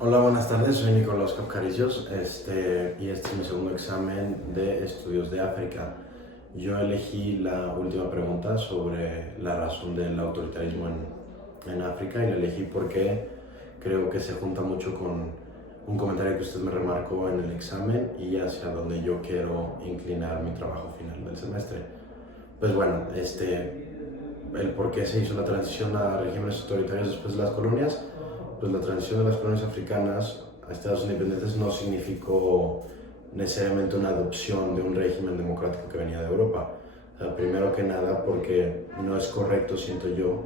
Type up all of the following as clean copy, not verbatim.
Hola, buenas tardes, soy Nicolás Capcarillos y este es mi segundo examen de estudios de África. Yo elegí la última pregunta sobre la razón del autoritarismo en África y la elegí porque creo que se junta mucho con un comentario que usted me remarcó en el examen y hacia donde yo quiero inclinar mi trabajo final del semestre. Pues bueno, el por qué se hizo la transición a regímenes autoritarios después de las colonias. Pues la transición de las colonias africanas a estados independientes no significó necesariamente una adopción de un régimen democrático que venía de Europa. O sea, primero que nada porque no es correcto, siento yo,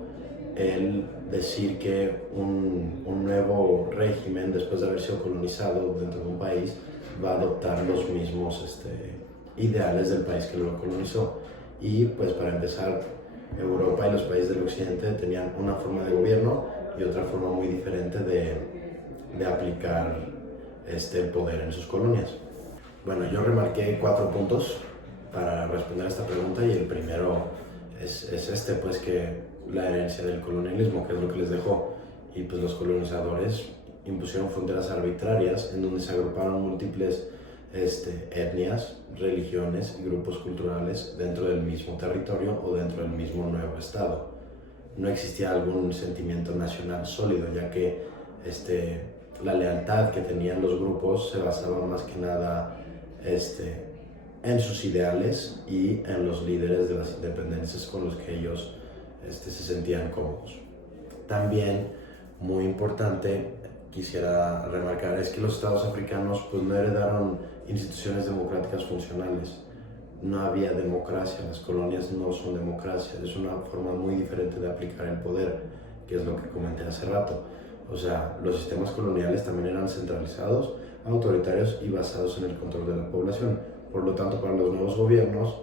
el decir que un nuevo régimen, después de haber sido colonizado dentro de un país, va a adoptar los mismos ideales del país que lo colonizó. Y pues para empezar, Europa y los países del occidente tenían una forma de gobierno y otra forma muy diferente de aplicar el poder en sus colonias. Bueno, yo remarqué 4 puntos para responder a esta pregunta y el primero es pues que la herencia del colonialismo, que es lo que les dejó, y pues los colonizadores impusieron fronteras arbitrarias en donde se agruparon múltiples etnias, religiones y grupos culturales dentro del mismo territorio o dentro del mismo nuevo estado. No existía algún sentimiento nacional sólido, ya que la lealtad que tenían los grupos se basaba más que nada en sus ideales y en los líderes de las independencias con los que ellos se sentían cómodos. También, muy importante, quisiera remarcar, es que los estados africanos pues, no heredaron instituciones democráticas funcionales. No había democracia, las colonias no son democracia, es una forma muy diferente de aplicar el poder, que es lo que comenté hace rato. O sea, los sistemas coloniales también eran centralizados, autoritarios y basados en el control de la población. Por lo tanto, para los nuevos gobiernos,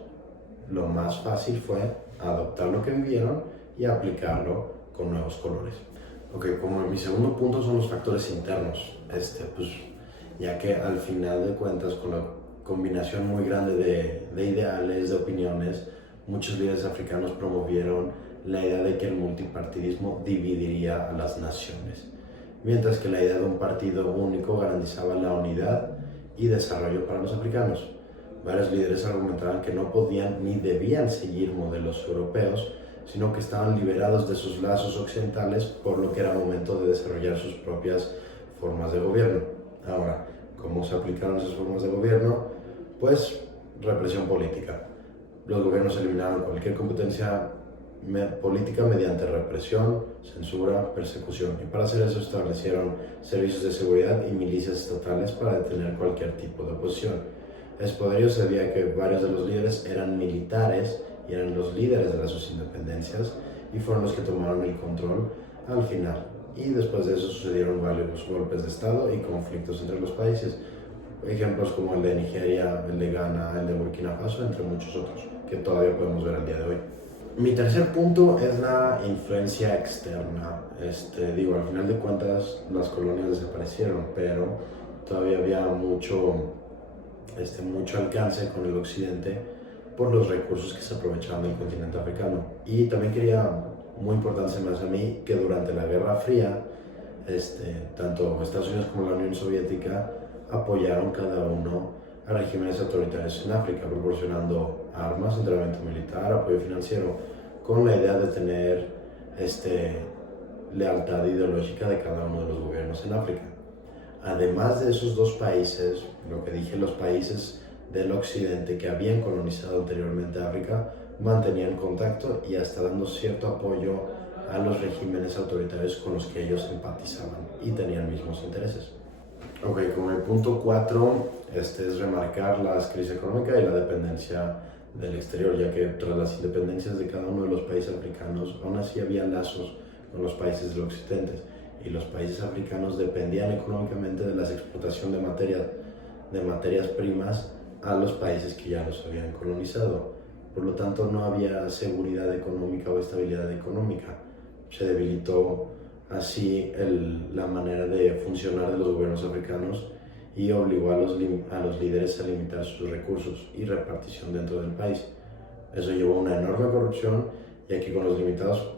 lo más fácil fue adoptar lo que vivieron y aplicarlo con nuevos colores. Ok, como mi segundo punto son los factores internos, pues ya que al final de cuentas con la combinación muy grande de ideales, de opiniones, muchos líderes africanos promovieron la idea de que el multipartidismo dividiría a las naciones, mientras que la idea de un partido único garantizaba la unidad y desarrollo para los africanos. Varios líderes argumentaban que no podían ni debían seguir modelos europeos, sino que estaban liberados de sus lazos occidentales, por lo que era momento de desarrollar sus propias formas de gobierno. Ahora, ¿cómo se aplicaron esas formas de gobierno? Pues represión política. Los gobiernos eliminaron cualquier competencia política mediante represión, censura, persecución, y para hacer eso establecieron servicios de seguridad y milicias estatales para detener cualquier tipo de oposición. Es poderoso se debía que varios de los líderes eran militares y eran los líderes de sus independencias y fueron los que tomaron el control al final. Y después de eso sucedieron varios golpes de estado y conflictos entre los países. Ejemplos como el de Nigeria, el de Ghana, el de Burkina Faso, entre muchos otros, que todavía podemos ver al día de hoy. Mi tercer punto es la influencia externa. Al final de cuentas las colonias desaparecieron, pero todavía había mucho alcance con el occidente por los recursos que se aprovechaban del continente africano. Y también muy importante se me hace a mí, que durante la Guerra Fría, tanto Estados Unidos como la Unión Soviética apoyaron cada uno a regímenes autoritarios en África, proporcionando armas, entrenamiento militar, apoyo financiero, con la idea de tener lealtad ideológica de cada uno de los gobiernos en África. Además de esos dos países, lo que dije, los países del occidente que habían colonizado anteriormente África, mantenían contacto y hasta dando cierto apoyo a los regímenes autoritarios con los que ellos empatizaban y tenían mismos intereses. Ok, como el punto 4, es remarcar la crisis económica y la dependencia del exterior, ya que tras las independencias de cada uno de los países africanos, aún así había lazos con los países del occidente, y los países africanos dependían económicamente de la exportación de materias primas a los países que ya los habían colonizado. Por lo tanto, no había seguridad económica o estabilidad económica. Se debilitó así la manera de funcionar de los gobiernos africanos y obligó a los líderes a limitar sus recursos y repartición dentro del país. Eso llevó a una enorme corrupción, ya que con los limitados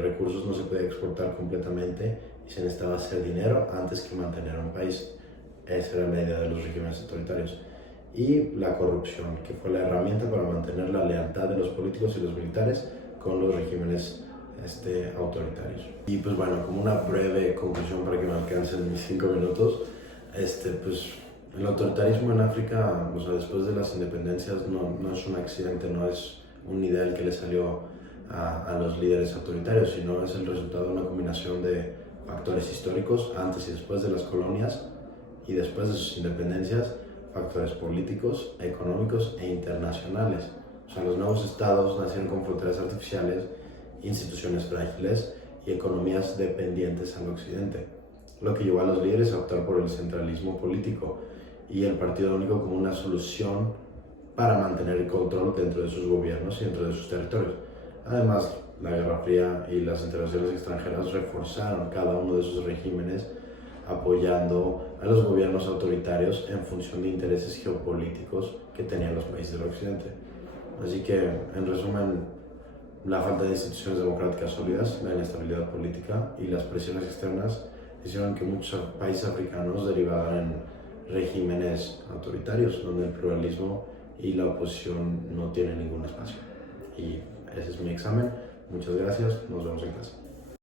recursos no se podía exportar completamente y se necesitaba hacer dinero antes que mantener un país. Esa era la idea de los regímenes autoritarios. Y la corrupción, que fue la herramienta para mantener la lealtad de los políticos y los militares con los regímenes autoritarios. Y pues bueno, como una breve conclusión para que me alcancen mis 5 minutos, pues el autoritarismo en África, o sea, después de las independencias, no es un accidente, no es un ideal que le salió a los líderes autoritarios, sino es el resultado de una combinación de factores históricos antes y después de las colonias y después de sus independencias, factores políticos, económicos e internacionales. O sea, los nuevos estados nacieron con fronteras artificiales, instituciones frágiles y economías dependientes al occidente, lo que llevó a los líderes a optar por el centralismo político y el partido único como una solución para mantener el control dentro de sus gobiernos y dentro de sus territorios. Además, la Guerra Fría y las intervenciones extranjeras reforzaron cada uno de sus regímenes, apoyando a los gobiernos autoritarios en función de intereses geopolíticos que tenían los países del occidente. Así que, en resumen, la falta de instituciones democráticas sólidas, la inestabilidad política y las presiones externas hicieron que muchos países africanos derivaran en regímenes autoritarios, donde el pluralismo y la oposición no tienen ningún espacio. Y ese es mi examen. Muchas gracias. Nos vemos en clase.